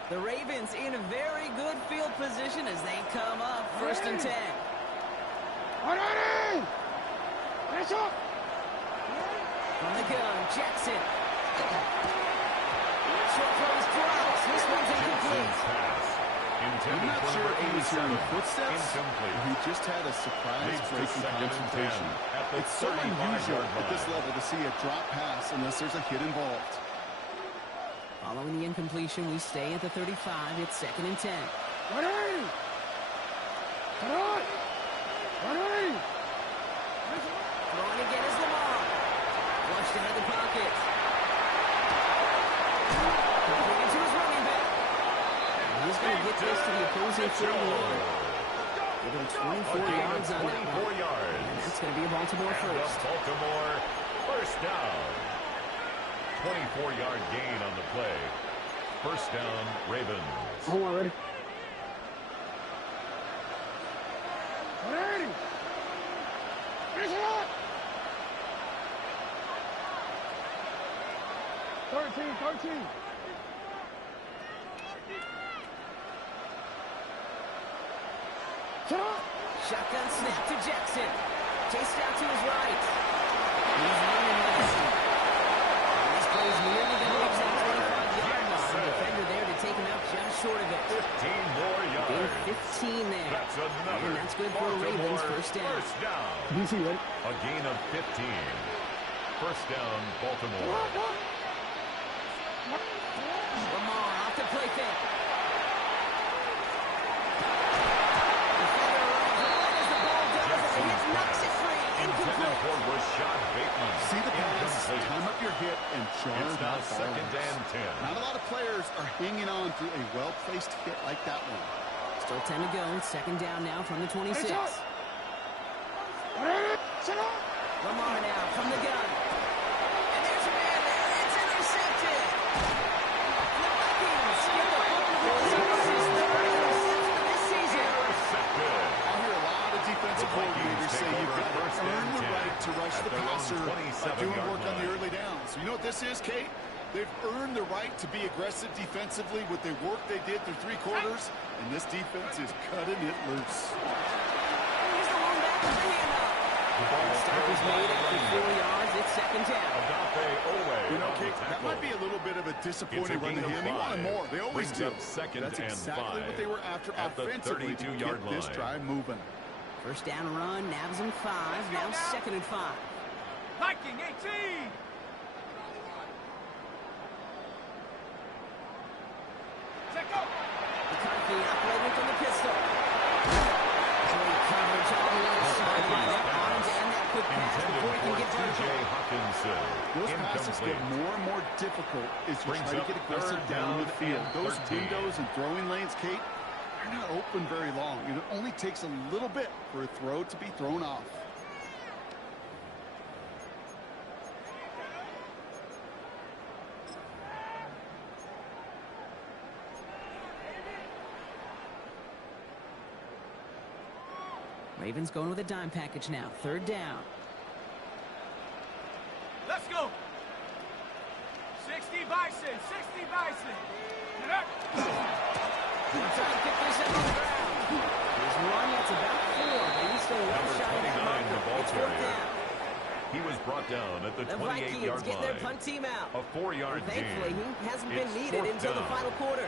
The Ravens in a very good field position as they come up 1st and 10. From the gun, Jackson. Short throw is dropped. This one's incomplete. Pass. I'm Intended not for sure number if he was hearing 87. footsteps. Incomplete. He just had a surprise Leads to break in 2nd and 10 concentration. at the It's so 35-yard unusual at this line. level to see a drop pass unless there's a hit involved. Following the incompletion, we stay at the 35. It's 2nd and 10. Throwing again is Lamar. Flushed out of the pocket. Completed to his running back. And he's going to get this to the opposing 31. Give him 24 yards on that 24 one. yards. And that's going to be a Baltimore And first. the Baltimore first down. 24-yard gain on the play. First down, Ravens. Hold on, ready? 13. Shotgun snap to Jackson. Chased out to his right. He's running left. This play is nearly going to reach that 25-yard line. Defender there to take him out just short of it. 15 more yards. Gain 15 there. That's another. And that's good for a Ravens first down. First down. DC, ready? A gain of 15. First down, Baltimore. Lamar off the play fake. Intended for Rashad Bateman. See the pass, Incomplete. time up your hip, and jar It's now that second ball. and 10. Not a lot of players are hanging on to a well-placed hit like that one. Still 10 to go. Second down now from the 26. Lamar now from the gun. And there's a man there. It's intercepted. The Vikings get the football. This is the third interception of this season. Intercepted. I hear a lot of defensive The Vikings coordinators say take you've over got first to earn and the 10 right to rush at the their own passer by 27-yard doing work on the line. early downs. You know what this is, Kate? They've earned the right to be aggressive defensively with the work they did through 3 quarters, and this defense is cutting it loose. Here's the one back with the handoff. The ball Stop is made after 4 yards. It's second down. Agape Owe. You know, on the Kate, that tackle. might be a little bit of a disappointing It's a run to gain of him. He wanted 5. more. They always Brings do. up second That's and exactly 5 what they were after at the offensively to 32-yard get this line. drive moving. First down run. Nabs and 5. Now second and 5. Viking 18. Check out. McCarthy operating from the pistol. Great coverage all the way to sideline. That bottom to end that quick pass before he can get T.J. vertical. Hawkinson. Those passes get Incomplete. more and more difficult as you Brings try to up get aggressive third down the down field. and Those 13. windows and throwing lanes, Kate, they're not open very long. It only takes a little bit for a throw to be thrown off. Ravens going with a dime package now. Third down. Let's go. 60 Bison. 60 Bison. Get up. Trying to pick this up on the ground. There's one that's about 4, but he's still one Number shot of that 29, the marker. ball It's fourth carrier. down. He was brought down at the The Vikings 28-yard get their line. punt team out. A 4-yard gain. Thankfully, he hasn't been It's needed fourth until the down. final quarter.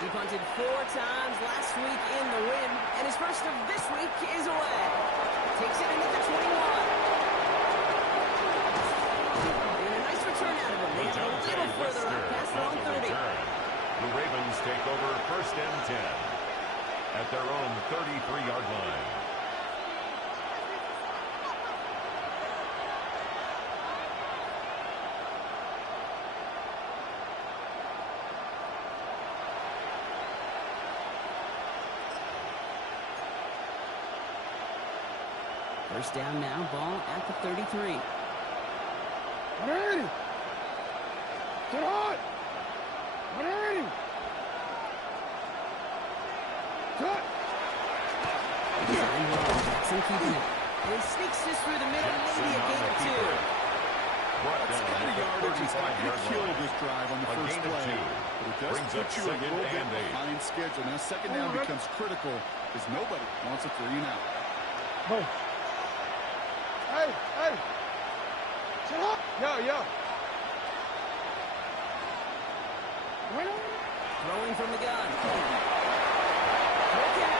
He punted 4 times last week in the win, and his first of this week is away. Takes it into the 21. And a nice return out of him. They have a little further up past their own 30. The Ravens take over first and 10 at their own 33-yard line. First down now, ball at the 33. 180. Get hot. 180. Cut. Jackson keeping it. And he sneaks this through the middle, maybe a gain or 2. Brought That's down kind of at the yardage is not going 35-yard to kill line. this drive on the A first gain of play. 2. But it does Brings put up you a second little bit and 8. behind schedule. Now second down becomes critical as nobody wants a 3 and out. Boom. Hey, hey. Shut up. Yo. Wait on. Throwing from the gun. Look out.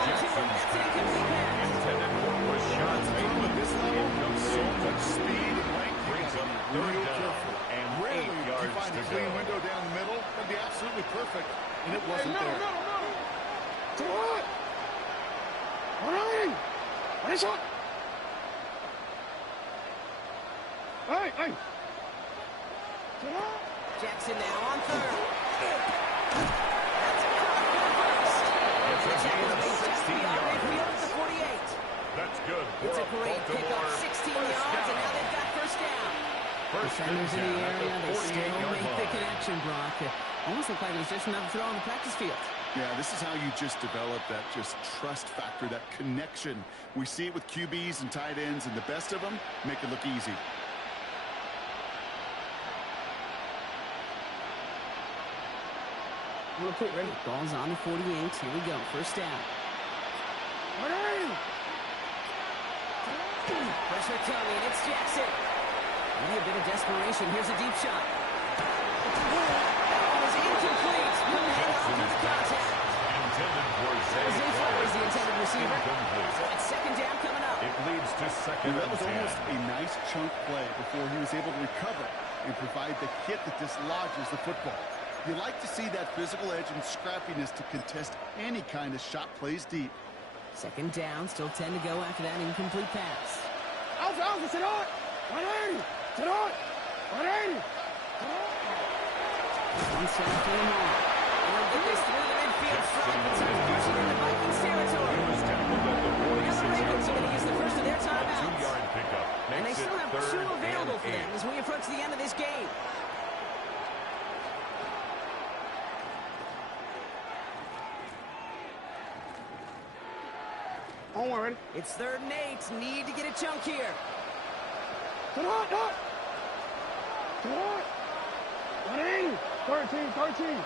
Jackson That's an incomplete pass. intended for Rashad At Bateman. this level, so much speed and length. You Brings got up to be third real down careful. and Rarely 8 do you yards find to a clean go. window down the middle. That'd be absolutely perfect, and it Hey, wasn't middle. there. Too hot. 180. What is it? Hey. Too hot. Jackson now on third. That's a drop for the first. It's a gain of Jackson 16 beyond midfield yards. at the 48. That's good for It's a great Baltimore pickup, 16 first yards, and down. now they've got first down. First Defenders in down the at area, they still 48-yard make the line. connection, Brock. Almost looked like it was just another throw on the practice field. Yeah, this is how you just develop that just trust factor, that connection. We see it with QBs and tight ends, and the best of them make it look easy. Okay, ready. Ball's on the 48. Here we go. First down. Ready. Pressure coming. It's Jackson. Maybe a bit of desperation. Here's a deep shot. That was incomplete. Jackson is Contact. intended for Zay Flowers, the intended receiver. Incomplete. So it's second down coming up. It leads to second That and was 10. almost a nice chunk play before he was able to recover and provide the hit that dislodges the football. You like to see that physical edge and scrappiness to contest any kind of shot plays deep. Second down, still 10 to go after that incomplete pass. Alpha, sit on. 180. Sit on. 180. One set for the moment. And they'll get this through the midfield strike, but starts pushing into Vikings territory. He was tackled at the Now the 46-yard Ravens are going to line. use the first of their A timeouts. 2-yard pickup And they makes still it have third two available and for them 8. as we approach the end of this game. On one, ready. It's third and 8. Need to get a chunk here. Sit on. No. Sit on. 180. 13.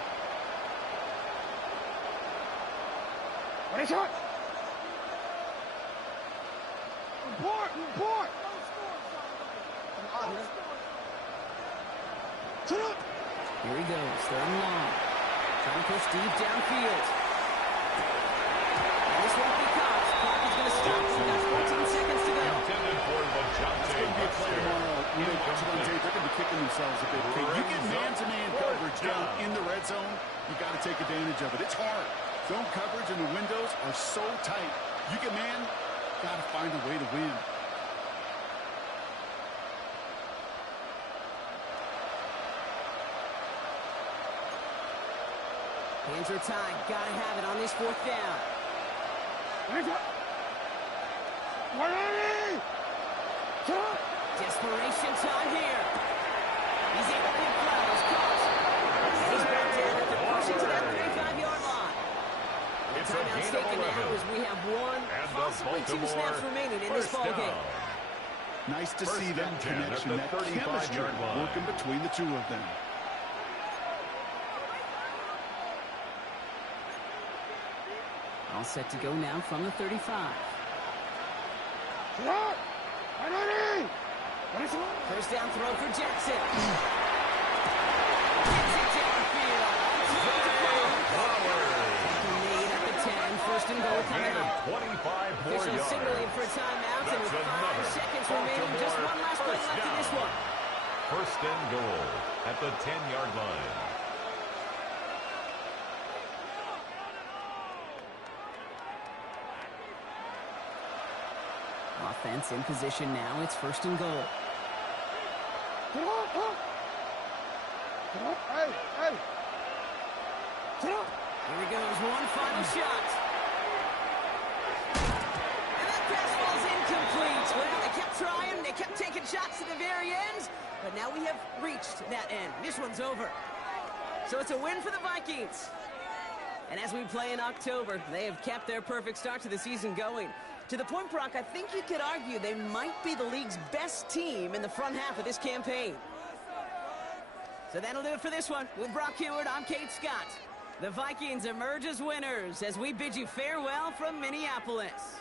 Ready, shot. Report. Sit up. Here he goes, third and long. Trying to push deep downfield. And this won't be caught. Clock is going to stop. We've got 14 seconds to go. Intended for It's LaJohntay going to be a play Dexter. tomorrow. You know, watch it on tape. They're going to be kicking themselves a bit. Okay, you get man-to-man coverage down in the red zone, you got to take advantage of it. It's hard. Zone coverage and the windows are so tight. You get man, got to find a way to win. Hands are tied. Got to have it on this fourth down. Ready, shot. 180. Sit up. Desperation time here. He's able to hit Flowers. Caught. He's brought down at the pushing to that 35-yard line. It's a Timeout's gain of taken now 11. as we have one, And the possibly two Baltimore snaps remaining in this first ball down. game. Nice to First see and that 10 at connection, the that 35-yard chemistry line. working between the two of them. All set to go now from the 35. Sit up. 180. Ready, shot. First down throw for Jackson. Gets it downfield. Made at the 10. First and goal coming Gain of up. 25 more Officials yards. signaling for a timeout, and That's with 5 another seconds remaining, just one last play first left in this down. one. First and goal at the 10-yard line. Offense in position now. It's first and goal. Sit up. Sit up. Hey. Sit up. Here he goes. One final shot. And that pass falls incomplete. Well, they kept trying. They kept taking shots to the very end. But now we have reached that end. This one's over. So it's a win for the Vikings. And as we play in October, they have kept their perfect start to the season going. To the point, Brock, I think you could argue they might be the league's best team in the front half of this campaign. So that'll do it for this one. With Brock Heward, I'm Kate Scott. The Vikings emerge as winners as we bid you farewell from Minneapolis.